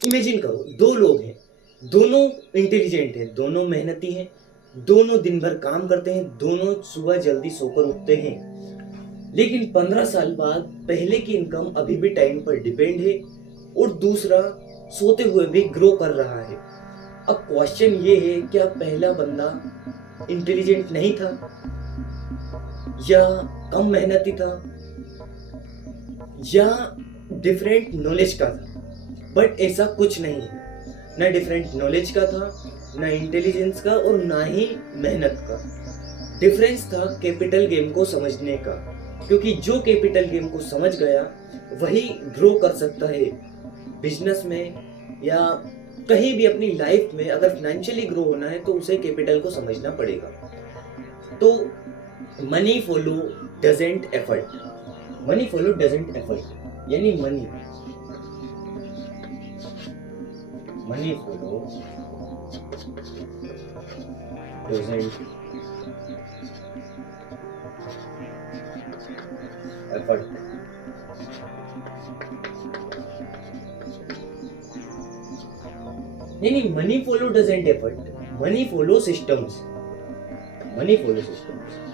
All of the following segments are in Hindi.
इमेजिन करो, दो लोग हैं, दोनों इंटेलिजेंट हैं, दोनों मेहनती हैं, दोनों दिन भर काम करते हैं, दोनों सुबह जल्दी सोकर उठते हैं, लेकिन 15 साल बाद पहले की इनकम अभी भी टाइम पर डिपेंड है और दूसरा सोते हुए भी ग्रो कर रहा है। अब क्वेश्चन ये है, क्या पहला बंदा इंटेलिजेंट नहीं था या कम मेहनती था या डिफरेंट नॉलेज का था? बट ऐसा कुछ नहीं है, ना डिफरेंट नॉलेज का था, ना इंटेलिजेंस का और ना ही मेहनत का। डिफरेंस था कैपिटल गेम को समझने का, क्योंकि जो कैपिटल गेम को समझ गया वही ग्रो कर सकता है बिजनेस में या कहीं भी अपनी लाइफ में। अगर फाइनेंशियली ग्रो होना है तो उसे कैपिटल को समझना पड़ेगा। तो money follow doesn't effort, money follow doesn't effort, यानी मनी फॉलो डजेंट एफर्ट। नहीं, money follow doesn't effort, money follow systems, money follow systems.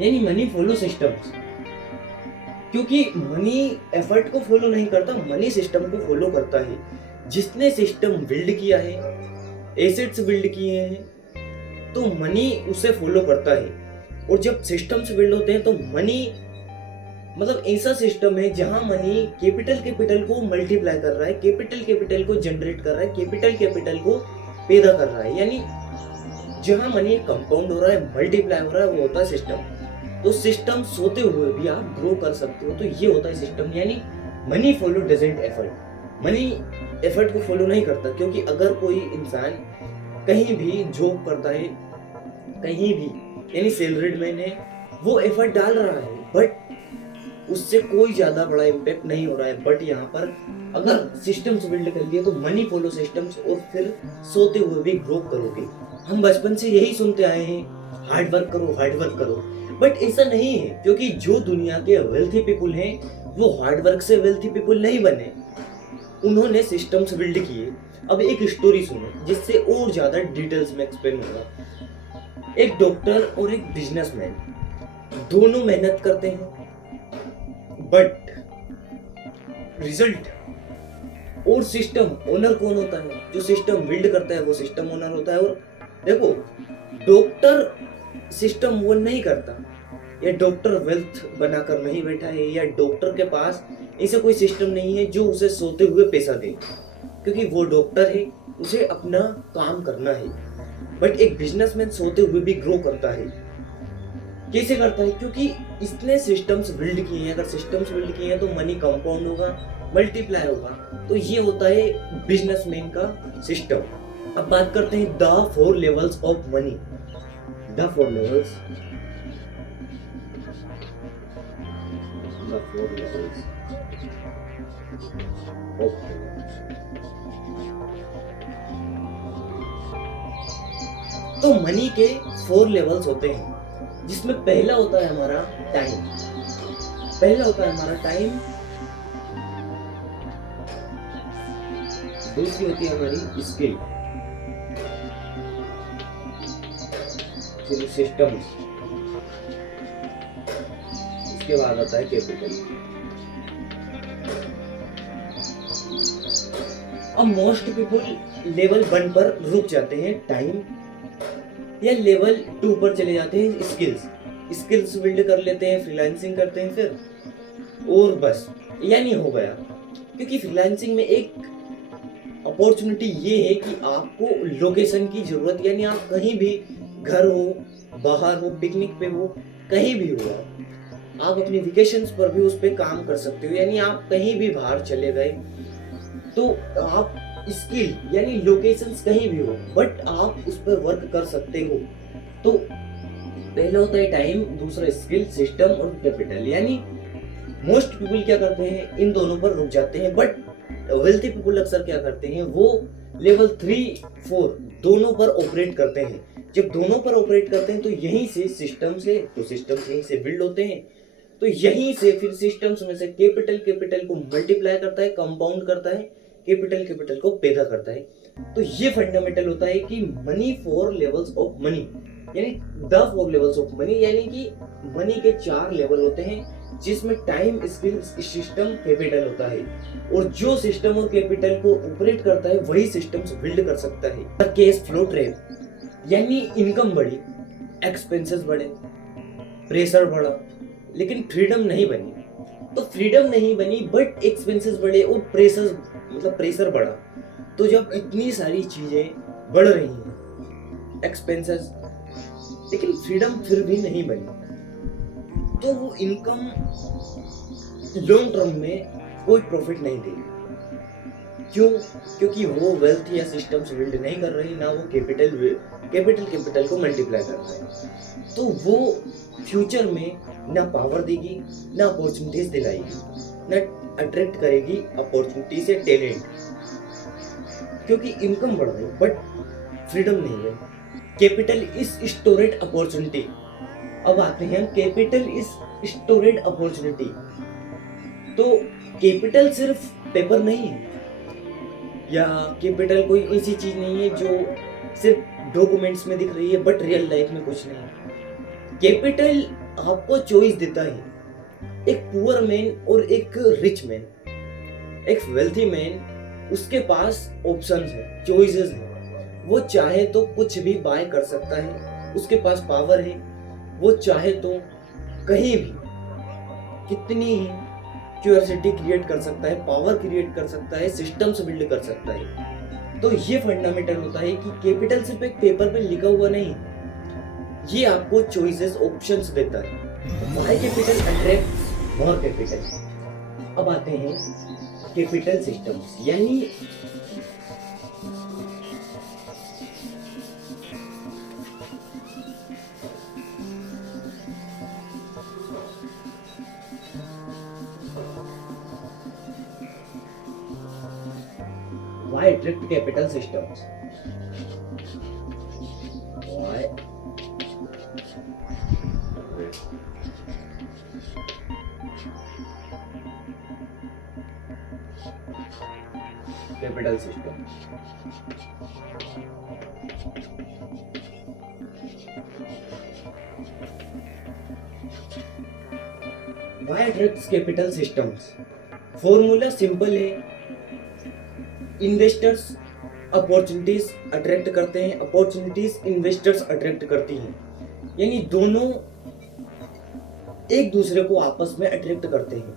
यानी मनी फॉलो सिस्टम्स, क्योंकि मनी एफर्ट को फॉलो नहीं करता, मनी सिस्टम को फॉलो करता है। जिसने सिस्टम बिल्ड किया है, एसेट्स बिल्ड किए हैं, तो मनी उसे फॉलो करता है। और जब सिस्टम्स बिल्ड होते हैं तो मनी मतलब ऐसा सिस्टम है जहां मनी कैपिटल को मल्टीप्लाई कर रहा है, कैपिटल को जनरेट कर रहा है, कैपिटल को पैदा कर रहा है। यानी जहां मनी कंपाउंड हो रहा है, मल्टीप्लाई हो रहा है, वो होता है सिस्टम। तो सिस्टम सोते हुए भी आप ग्रो कर सकते हो, तो ये होता है सिस्टम। यानी money follow doesn't effort, money effort को फॉलो नहीं करता। क्योंकि अगर कोई इंसान कहीं भी जॉब करता है, कहीं भी यानी सैलरीड मैन है, वो एफर्ट डाल रहा है बट उससे कोई ज्यादा बड़ा इम्पैक्ट नहीं हो रहा है। बट यहाँ पर अगर सिस्टम्स बिल्ड कर लिए तो मनी फॉलो सिस्टम्स, और फिर सोते हुए भी ग्रो करोगे। हम बचपन से यही सुनते आए हैं, हार्ड वर्क करो, हार्ड वर्क करो। बट ऐसा नहीं है, क्योंकि जो दुनिया के वेल्थी पीपुल हैं वो हार्ड वर्क से वेल्थी पीपुल नहीं बने, उन्होंने सिस्टम्स बिल्ड किए। अब एक स्टोरी सुनो जिससे और ज्यादा डिटेल्स में एक्सप्लेन होगा। एक डॉक्टर और एक बिजनेसमैन दोनों मेहनत करते हैं, बट रिजल्ट और सिस्टम ओनर कौन होता है? जो सिस्टम बिल्ड करता है वो सिस्टम ओनर होता है। और देखो, डॉक्टर सिस्टम वो नहीं करता, या डॉक्टर वेल्थ बनाकर नहीं बैठा है, या डॉक्टर के पास ऐसा कोई सिस्टम नहीं है जो उसे सोते हुए पैसा दे, क्योंकि वो डॉक्टर है, उसे अपना काम करना है। बट एक बिजनेसमैन सोते हुए भी ग्रो करता है। कैसे करता है? क्योंकि इसने सिस्टम्स बिल्ड किए हैं। अगर सिस्टम्स बिल्ड किए हैं तो मनी कंपाउंड होगा, मल्टीप्लाई होगा। तो ये होता है बिजनेसमैन का सिस्टम। अब बात करते हैं the 4 levels of money. The 4 levels, the 4 levels of. तो मनी के 4 लेवल्स होते हैं, जिसमें पहला होता है हमारा टाइम। पहला होता है हमारा टाइम, दूसरी होती है हमारी स्किल, फिर सिस्टम्स, इसके बाद आता है कैपिटल। अब मोस्ट पीपल लेवल 1 पर रुक जाते हैं, टाइम, या लेवल 2 पर चले जाते हैं, स्किल्स बिल्ड कर लेते हैं, फ्रीलांसिंग करते हैं फिर, और बस यानी हो गया। क्योंकि फ्रीलांसिंग में एक अपॉर्चुनिटी ये है कि आपको लोकेशन की जरूरत, यानी आप कहीं भी, घर हो, बाहर हो, पिकनिक पे हो, कहीं भी हो, आप अपनी वेकेशंस पर भी उस पर काम कर सकते हो। यानी आप कहीं भी बाहर चले गए तो आप स्किल यानी लोकेशंस कहीं भी हो, बट आप उस पर वर्क कर सकते हो। तो पहला होता है टाइम, दूसरा स्किल, सिस्टम और कैपिटल। यानी मोस्ट पीपल क्या करते हैं, इन दोनों पर रुक जाते हैं। बट वेल्थी पीपल अक्सर क्या करते हैं, वो लेवल 3-4 दोनों पर ऑपरेट करते हैं। जब दोनों पर ऑपरेट करते हैं तो यहीं से सिस्टम्स यहीं से बिल्ड होते हैं। तो यहीं से फिर सिस्टम्स में से कैपिटल को मल्टीप्लाई करता है, कंपाउंड करता है, कैपिटल को पैदा करता है। तो ये फंडामेंटल होता है कि मनी 4 लेवल्स ऑफ मनी, यानी द 4 लेवल्स ऑफ मनी, यानी कि मनी के 4 लेवल होते हैं, जिसमें टाइम, स्किल, सिस्टम, कैपिटल होता है। और जो सिस्टम और कैपिटल को ऑपरेट करता है वही सिस्टम्स बिल्ड कर सकता है। केस फ्लो ट्रैप, यानी इनकम बढ़ी, एक्सपेंसेस बढ़े, प्रेशर बढ़ा, लेकिन फ्रीडम नहीं बनी। तो फ्रीडम नहीं बनी बट एक्सपेंसेस बढ़े और प्रेशर बढ़ा। तो जब इतनी सारी चीजें बढ़ रही हैं, एक्सपेंसेस, लेकिन फ्रीडम फिर भी नहीं बनी, तो वो इनकम लॉन्ग टर्म में कोई प्रॉफिट नहीं देगी। क्यों? क्योंकि वो वेल्थ या सिस्टम्स बिल्ड नहीं कर रही, ना वो कैपिटल को मल्टीप्लाई कर रहा है। तो वो फ्यूचर में ना पावर देगी, ना अपॉर्चुनिटीज दिलाएगी, ना अट्रैक्ट करेगी अपॉर्चुनिटी से टैलेंट, क्योंकि इनकम बढ़ रही बट फ्रीडम नहीं है। Capital is storeyed opportunity. अब आते हैं कैपिटल इज स्टोरेड अपॉर्चुनिटी। तो कैपिटल सिर्फ पेपर नहीं है, या कैपिटल कोई ऐसी चीज नहीं है जो सिर्फ डॉक्यूमेंट्स में दिख रही है बट रियल लाइफ में कुछ नहीं है। कैपिटल आपको चॉइस देता है, एक पुअर मैन और एक रिच मैन, एक वेल्थी मैन, उसके पास ऑप्शंस है, चॉइसेस है। वो चाहे तो कुछ भी बाय कर सकता है, उसके पास पावर है। वो चाहे तो कहीं भी कितनी ही क्यूरियोसिटी क्रिएट कर सकता है, पावर क्रिएट कर सकता है, सिस्टम्स बिल्ड कर सकता है। तो ये फंडामेंटल होता है कि कैपिटल सिर्फ एक पेपर पे लिखा हुआ नहीं, ये आपको चॉइसेस, ऑप्शंस देता है। Why capital attracts more capital. अब आते हैं कैपिटल सिस्टम्स, यानी why attract capital systems? Why capital system? Why attracts capital systems? Formula simple है, इन्वेस्टर्स अपॉर्चुनिटीज अट्रैक्ट करते हैं, अपॉर्चुनिटीज इन्वेस्टर्स अट्रैक्ट करती हैं, यानी दोनों एक दूसरे को आपस में अट्रैक्ट करते हैं।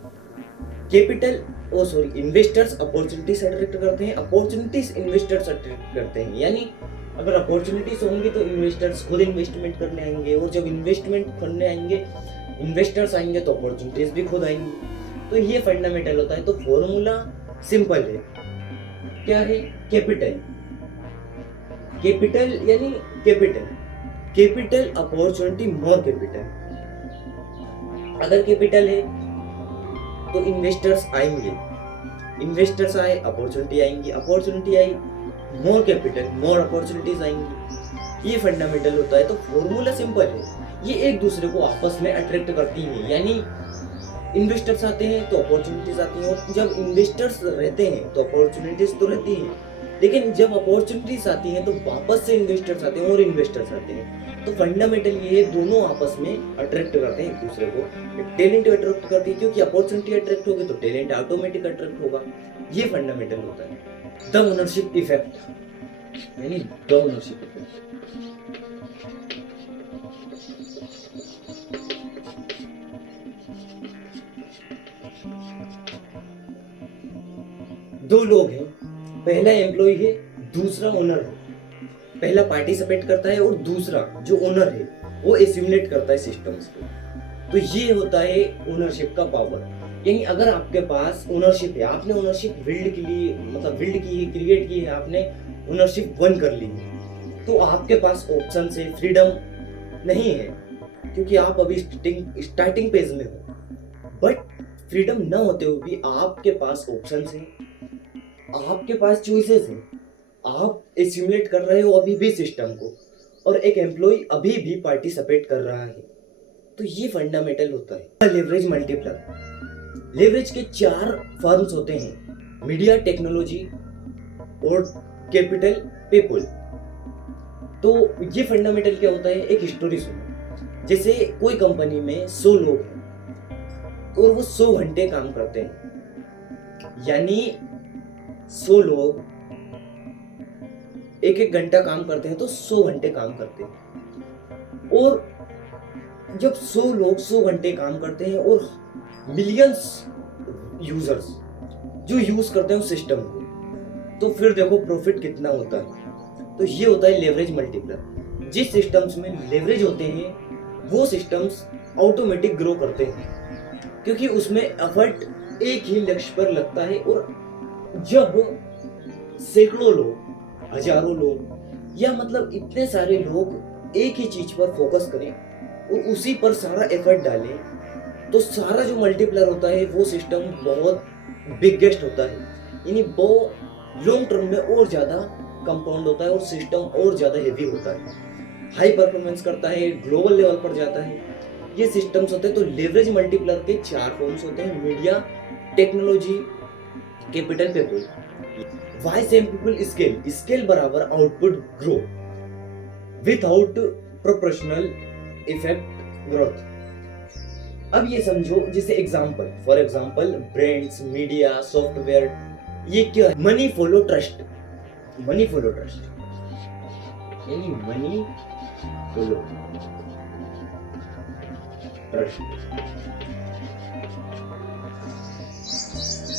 इन्वेस्टर्स अपॉर्चुनिटीज अट्रैक्ट करते हैं, अपॉर्चुनिटीज इन्वेस्टर्स अट्रैक्ट करते हैं। यानी अगर अपॉर्चुनिटीज होंगी तो इन्वेस्टर्स खुद इन्वेस्टमेंट करने आएंगे, और जब इन्वेस्टमेंट करने आएंगे, इन्वेस्टर्स आएंगे तो अपॉर्चुनिटीज भी खुद आएंगी। तो ये फंडामेंटल होता है। तो फॉर्मूला सिंपल है, क्या है? कैपिटल यानी कैपिटल अपॉर्चुनिटी मोर कैपिटल। अगर कैपिटल है तो इन्वेस्टर्स आएंगे, इन्वेस्टर्स आए अपॉर्चुनिटी आएंगी, अपॉर्चुनिटी आई मोर कैपिटल, मोर अपॉर्चुनिटीज आएंगी। ये फंडामेंटल होता है। तो फॉर्मूला सिंपल है, ये एक दूसरे को आपस में अट्रैक्ट करती हैं, यानी इन्वेस्टर्स आते हैं तो अपॉर्चुनिटीज आती हैं, और जब इन्वेस्टर्स रहते हैं तो अपॉर्चुनिटीज तो रहती हैं, लेकिन जब अपॉर्चुनिटीज आती हैं तो वापस से इन्वेस्टर्स आते हैं और इन्वेस्टर्स आते हैं। तो फंडामेंटल ये है, दोनों आपस में अट्रैक्ट करते हैं एक दूसरे को। टैलेंट अट्रैक्ट करती है, क्योंकि अपॉर्चुनिटी अट्रैक्ट होगी तो टैलेंट ऑटोमेटिक अट्रैक्ट होगा। ये फंडामेंटल होता है। द ओनरशिप इफेक्ट, यानी द ओनरशिप इफेक्ट। दो लोग हैं, पहला एम्प्लॉय है, दूसरा ओनर है। पहला पार्टिसिपेट करता है और दूसरा जो ओनर है वो एसिमुलेट करता है सिस्टम्स को। तो ये होता है ओनरशिप का पावर। यानी अगर आपके पास ओनरशिप है, आपने ओनरशिप बिल्ड की है, क्रिएट की है, आपने ओनरशिप वन कर ली है, तो आपके पास ऑप्शन से फ्रीडम नहीं है, क्योंकि आप अभी स्टार्टिंग पेज में हो। बट फ्रीडम ना होते हुए भी आपके पास ऑप्शन है, आपके पास चॉइसेस हैं, आप सिमुलेट कर रहे हो अभी भी सिस्टम को, और एक एम्प्लॉय अभी भी पार्टिसिपेट कर रहा है। तो ये फंडामेंटल होता है लेवरेज मल्टीप्लायर। लेवरेज के 4 फॉर्म्स होते हैं, मीडिया, टेक्नोलॉजी और कैपिटल, पीपल। तो ये फंडामेंटल क्या होता है, एक स्टोरी सुनो। जैसे कोई कंपनी में 100 लोग हैं और वो 100 घंटे काम करते हैं, यानी 100 लोग एक एक घंटा काम करते हैं तो 100 घंटे काम करते हैं। और जब 100 लोग 100 घंटे काम करते हैं और मिलियंस यूजर्स जो यूज करते हैं उस सिस्टम को, तो फिर देखो प्रॉफिट कितना होता है। तो ये होता है लेवरेज मल्टीप्लायर। जिस सिस्टम्स में लेवरेज होते हैं वो सिस्टम्स ऑटोमेटिक ग्रो करते हैं, क्योंकि उसमें एफर्ट एक ही लक्ष्य पर लगता है। और जब सैकड़ों लोग, हजारों लोग, या मतलब इतने सारे लोग एक ही चीज पर फोकस करें और उसी पर सारा एफर्ट डालें, तो सारा जो मल्टीप्लायर होता है वो सिस्टम बहुत बिगेस्ट होता है, यानी वो लॉन्ग टर्म में और ज्यादा कंपाउंड होता है और सिस्टम और ज्यादा हेवी होता है, हाई परफॉर्मेंस करता है, ग्लोबल लेवल पर जाता है। ये सिस्टम्स होते हैं। तो लेवरेज मल्टीप्लायर के 4 फॉर्म्स होते हैं, media, technology, capital, people. Why same people scale, scale बराबर output grow without proportional effect growth. अब ये समझो, जैसे example, for example brands, media, software, ये क्या है, money follow trust. Money follow trust यानी money follow trust.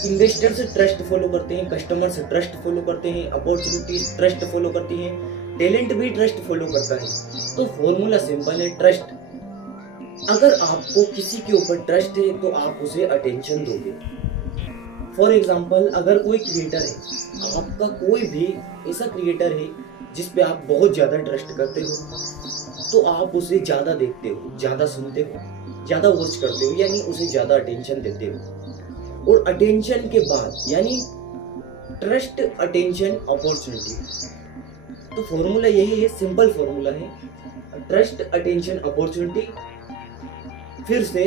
Investors trust follow करते हैं, कस्टमर्स ट्रस्ट फॉलो करते हैं, अपॉर्चुनिटीज ट्रस्ट फॉलो करती हैं, टैलेंट भी ट्रस्ट फॉलो करता है। तो फॉर्मूला सिंपल है, ट्रस्ट। अगर आपको किसी के ऊपर ट्रस्ट है तो आप उसे अटेंशन दोगे। फॉर एग्जाम्पल, अगर कोई क्रिएटर है, आपका कोई भी ऐसा क्रिएटर है जिस पे आप बहुत ज्यादा ट्रस्ट करते हो, तो आप उसे ज्यादा देखते हो, ज्यादा सुनते हो, ज्यादा वॉच करते हो, यानी उसे ज्यादा अटेंशन देते हो। और अटेंशन के बाद यानी ट्रस्ट, अटेंशन, अपॉर्चुनिटी। तो फॉर्मूला यही है, सिंपल फॉर्मूला है, ट्रस्ट, अटेंशन, अपॉर्चुनिटी, फिर से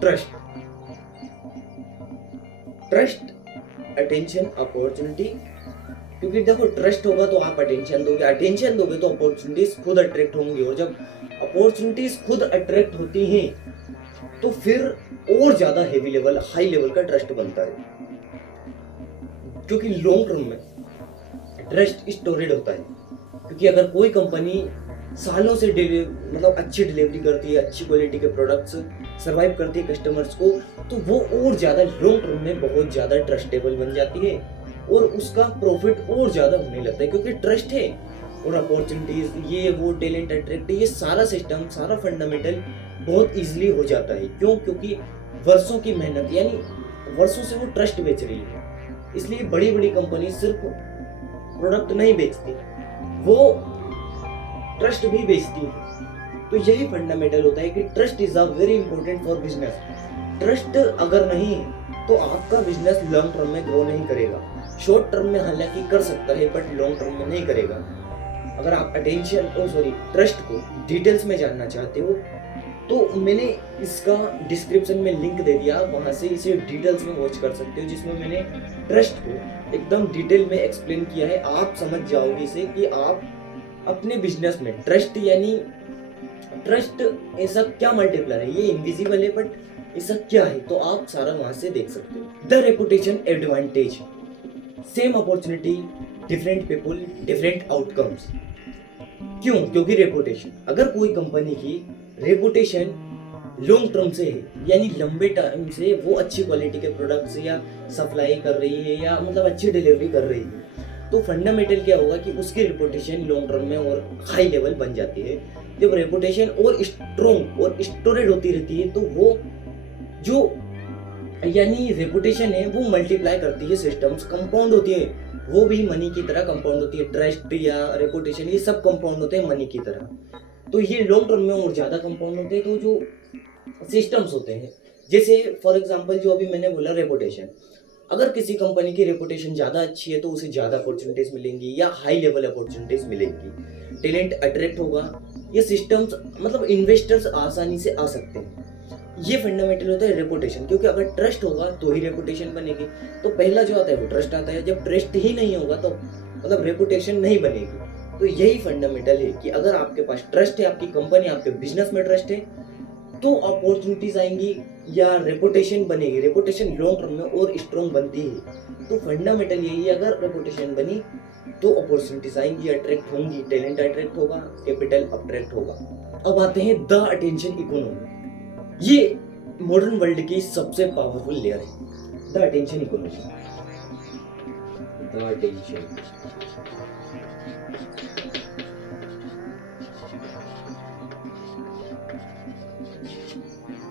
ट्रस्ट, ट्रस्ट, अटेंशन, अपॉर्चुनिटी। क्योंकि देखो ट्रस्ट होगा तो आप अटेंशन दोगे, अटेंशन दोगे तो अपॉर्चुनिटीज खुद अट्रैक्ट होंगी, और जब अपॉर्चुनिटीज खुद अट्रैक्ट होती हैं तो फिर और ज्यादा हेवी लेवल, हाई लेवल का ट्रस्ट बनता है। क्योंकि लॉन्ग टर्म में ट्रस्ट स्टोरेड होता है। क्योंकि अगर कोई कंपनी सालों से मतलब अच्छी डिलीवरी करती है, अच्छी क्वालिटी के प्रोडक्ट्स सर्वाइव करती है कस्टमर्स को, तो वो और ज्यादा लॉन्ग टर्म में बहुत ज्यादा ट्रस्टेबल बन जाती है और उसका प्रॉफिट और ज्यादा होने लगता है, क्योंकि ट्रस्ट है। और अपॉर्चुनिटीज, ये वो, टैलेंट अट्रैक्ट, ये सारा सिस्टम, सारा फंडामेंटल बहुत इजीली हो जाता है। क्यों? क्योंकि वर्षों की मेहनत, यानी वर्षों से वो ट्रस्ट बेच रही है। इसलिए बड़ी बड़ी कंपनी सिर्फ प्रोडक्ट नहीं बेचती, वो ट्रस्ट भी बेचती है। तो यही फंडामेंटल होता है कि trust is a very important for business. Trust अगर नहीं है तो आपका बिजनेस लॉन्ग टर्म में ग्रो नहीं करेगा। शॉर्ट टर्म में हालांकि कर सकता है, बट लॉन्ग टर्म में नहीं करेगा। अगर आप ट्रस्ट को डिटेल्स में जानना चाहते हो तो मैंने इसका डिस्क्रिप्शन में लिंक दे दिया, वहां से इसे डिटेल्स में वॉच कर सकते हो, जिसमें मैंने ट्रस्ट को एकदम डिटेल में एक्सप्लेन किया है। आप समझ जाओगे इसे कि आप अपने बिजनेस में ट्रस्ट, यानी ट्रस्ट ऐसा क्या मल्टीप्लायर है, ये इनविजिबल है बट ऐसा क्या है, तो आप सारा वहां से देख सकते हो। The reputation advantage, same opportunity, different people, different outcomes. क्यों? क्योंकि रेपुटेशन, अगर कोई कंपनी की रेपुटेशन लॉन्ग टर्म से है, यानी लंबे टाइम से वो अच्छी क्वालिटी के प्रोडक्ट्स या सप्लाई कर रही है या मतलब अच्छी डिलीवरी कर रही है, तो फंडामेंटल क्या होगा कि उसकी रेपुटेशन लॉन्ग टर्म में और हाई लेवल बन जाती है। जब रेपुटेशन और स्ट्रॉन्ग और स्टोरेड होती रहती है तो वो जो यानी रेपुटेशन है वो मल्टीप्लाई करती है, सिस्टम्स कंपाउंड होती है, वो भी मनी की तरह कंपाउंड होती है। ट्रस्ट या रेपुटेशन ये सब कंपाउंड होते हैं मनी की तरह, तो ये लॉन्ग टर्म में और ज्यादा कंपाउंड होते हैं। तो जो सिस्टम्स होते हैं, जैसे फॉर एग्जांपल जो अभी मैंने बोला रेपुटेशन, अगर किसी कंपनी की रेपुटेशन ज़्यादा अच्छी है तो उसे ज़्यादा अपॉर्चुनिटीज़ मिलेंगी या हाई लेवल अपॉर्चुनिटीज़ मिलेंगी, टैलेंट अट्रैक्ट होगा, ये सिस्टम्स मतलब इन्वेस्टर्स आसानी से आ सकते हैं। ये फंडामेंटल होता है रेपुटेशन, क्योंकि अगर ट्रस्ट होगा तो ही रेपुटेशन बनेगी। तो पहला जो आता है वो ट्रस्ट आता है, जब ट्रस्ट ही नहीं होगा तो मतलब रेपुटेशन नहीं बनेगी। तो यही फंडामेंटल है कि अगर आपके पास ट्रस्ट है, आपकी कंपनी आपके बिजनेस में ट्रस्ट है, तो अपॉर्चुनिटीज आएंगी या रेपुटेशन बनेगी। रेपुटेशन लॉन्ग टर्म में और स्ट्रॉन्ग बनती है। तो फंडामेंटल यही है, अगर रेपुटेशन बनी तो अपॉर्चुनिटीज आएंगी, अट्रैक्ट होंगी, टैलेंट अट्रैक्ट होगा, कैपिटल अट्रैक्ट होगा। अब आते हैं द अटेंशन इकोनॉमी। ये मॉडर्न वर्ल्ड की सबसे पावरफुल लेयर है, the attention economy. The attention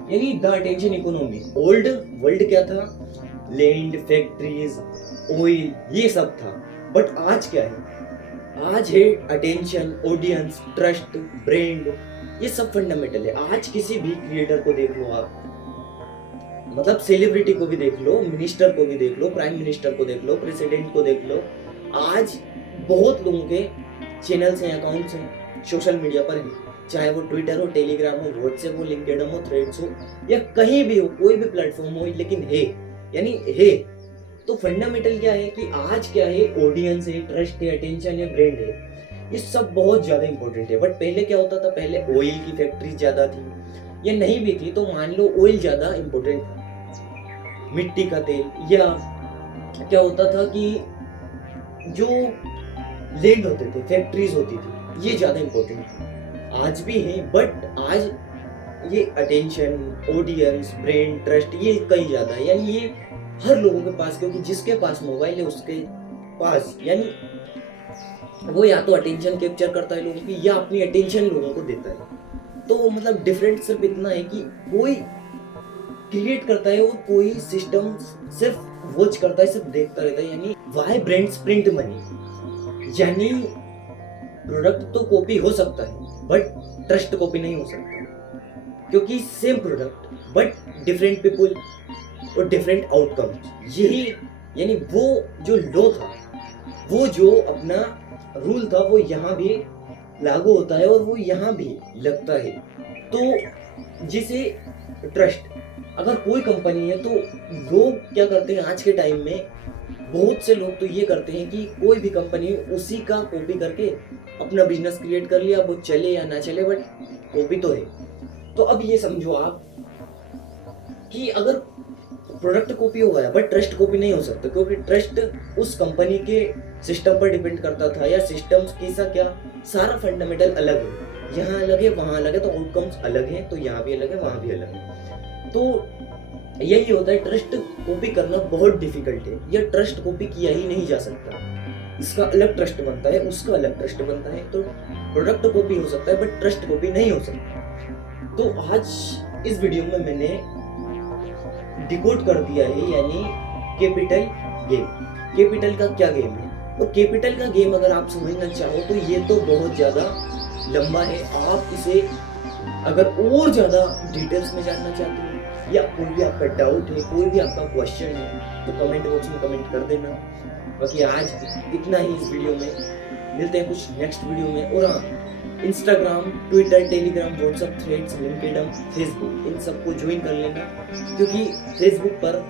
यानी the attention economy. Old world क्या था? लैंड, फैक्ट्रीज, ऑयल, ये सब था। बट आज क्या है? आज है अटेंशन, ऑडियंस, ट्रस्ट, ब्रांड, ये सब फंडामेंटल है। आज किसी भी क्रिएटर को देख लो आप, मतलब सेलिब्रिटी को भी देख लो, मिनिस्टर को भी देख लो, प्राइम मिनिस्टर को देख लो, प्रेसिडेंट को देख लो, आज बहुत लोगों के चैनल्स हैं, अकाउंट्स हैं, सोशल मीडिया पर है, चाहे वो ट्विटर हो, टेलीग्राम हो, व्हाट्सएप हो, लिंक्डइन हो, थ्रेड्स हो, या कहीं भी हो, कोई भी प्लेटफॉर्म हो, लेकिन है, यानी है। तो फंडामेंटल क्या है कि आज क्या है? ऑडियंस है, ट्रस्ट है, अटेंशन है, ब्रांड है, ये सब बहुत ज्यादा इंपॉर्टेंट है। बट पहले क्या होता था? पहले ऑयल की फैक्ट्रीज ज्यादा थी, या नहीं भी थी तो मान लो ऑयल ज्यादा इंपॉर्टेंट था, मिट्टी का तेल, या क्या होता था कि जो लैंड होते थे, फैक्ट्रीज होती थी, ये ज्यादा इंपॉर्टेंट थी। आज भी है, बट आज ये अटेंशन, ऑडियंस, ब्रांड, ट्रस्ट, ये कहीं ज्यादा है। यानी ये हर लोगों के पास, क्योंकि जिसके पास मोबाइल है उसके पास, यानी वो या तो अटेंशन कैप्चर करता है लोगों की, या अपनी अटेंशन लोगों को देता है। तो मतलब डिफरेंट सिर्फ इतना है कि कोई क्रिएट करता है और कोई सिस्टम सिर्फ वॉच करता है, सिर्फ देखता रहता है। यानी वाई ब्रांड्स प्रिंट मनी, यानी प्रोडक्ट तो कॉपी हो सकता है बट ट्रस्ट कॉपी नहीं हो सकता, क्योंकि same product but different people और डिफरेंट आउटकम। यही यानी वो जो लॉ था, वो जो अपना रूल था, वो यहाँ भी लागू होता है और वो यहाँ भी लगता है। तो जिसे ट्रस्ट, अगर कोई कंपनी है तो लोग क्या करते हैं आज के टाइम में, बहुत से लोग तो ये करते हैं कि कोई भी कंपनी उसी का कॉपी करके अपना बिजनेस क्रिएट कर लिया, वो चले या ना चले बट कॉपी तो है। तो अब ये समझो आप कि अगर प्रोडक्ट कॉपी हो गया बट ट्रस्ट कॉपी नहीं हो सकता, क्योंकि ट्रस्ट उस कंपनी के सिस्टम पर डिपेंड करता था, या सिस्टम्स कैसा क्या, सारा फंडामेंटल अलग है, यहाँ अलग है, वहाँ अलग है, तो आउटकम्स अलग है, तो यहाँ भी अलग है, वहाँ भी अलग है। तो यही होता है, ट्रस्ट कॉपी करना बहुत डिफिकल्ट है, या ट्रस्ट कॉपी किया ही नहीं जा सकता। इसका अलग ट्रस्ट बनता है, उसका अलग ट्रस्ट बनता है। तो प्रोडक्ट कॉपी हो सकता है बट ट्रस्ट कॉपी नहीं हो सकता। तो आज इस वीडियो में मैंने डिकोड कर दिया है, यानी कैपिटल गेम। कैपिटल का क्या गेम है, और कैपिटल का गेम अगर आप समझना चाहो तो ये तो बहुत ज़्यादा लंबा है। आप इसे अगर और ज़्यादा डिटेल्स में जानना चाहते हैं, या कोई भी आपका डाउट है, कोई भी आपका क्वेश्चन है, तो कमेंट बॉक्स में कमेंट कर देना। बाकी आज इतना ही इस वीडियो में, मिलते हैं कुछ नेक्स्ट वीडियो में। और हाँ, Instagram, Twitter, Telegram, WhatsApp, Threads, LinkedIn, Facebook, इन सबको ज्वाइन कर लेना, क्योंकि फेसबुक पर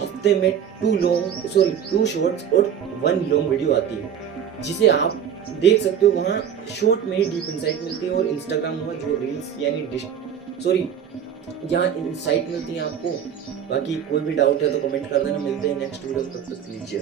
हफ्ते में 2 शॉर्ट्स और 1 लॉन्ग वीडियो आती है, जिसे आप देख सकते हो। वहाँ शॉर्ट में डीप इंसाइट मिलती है, और इंस्टाग्राम हुआ जो रील्स यानी यहाँ इंसाइट मिलती है आपको। बाकी कोई भी डाउट है तो कमेंट कर देना। मिलते हैं नेक्स्ट वीडियो, तब तक लीजिए।